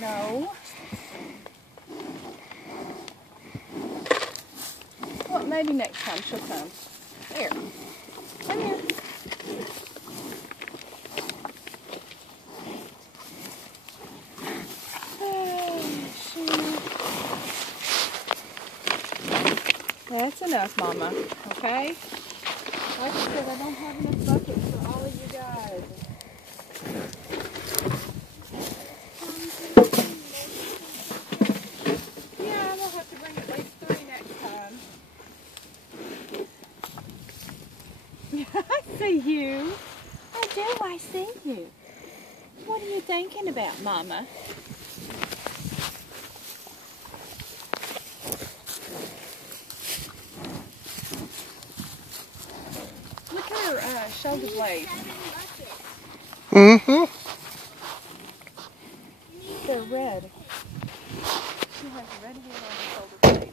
No. Well, maybe next time she'll come. There. Come here. That's enough, Mama. Okay? Like I said, I don't have enough buckets for all of you guys. Yeah, I'm going to have to bring at least 3 next time. I see you. I do, I see you. What are you thinking about, Mama? Look at her shoulder blade. Mm-hmm. They're red. She has a red head on her shoulder blade.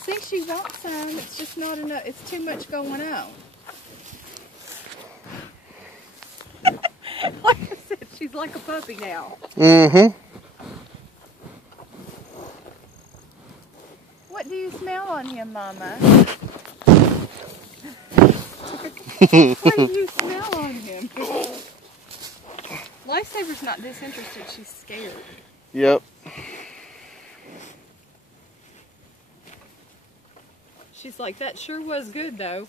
See, she wants some. It's just not enough. It's too much going on. Like I said, she's like a puppy now. Mm-hmm. What do you smell on him, Mama? What do you smell on him? Lifesaver's not disinterested. She's scared. Yep. She's like, that sure was good, though.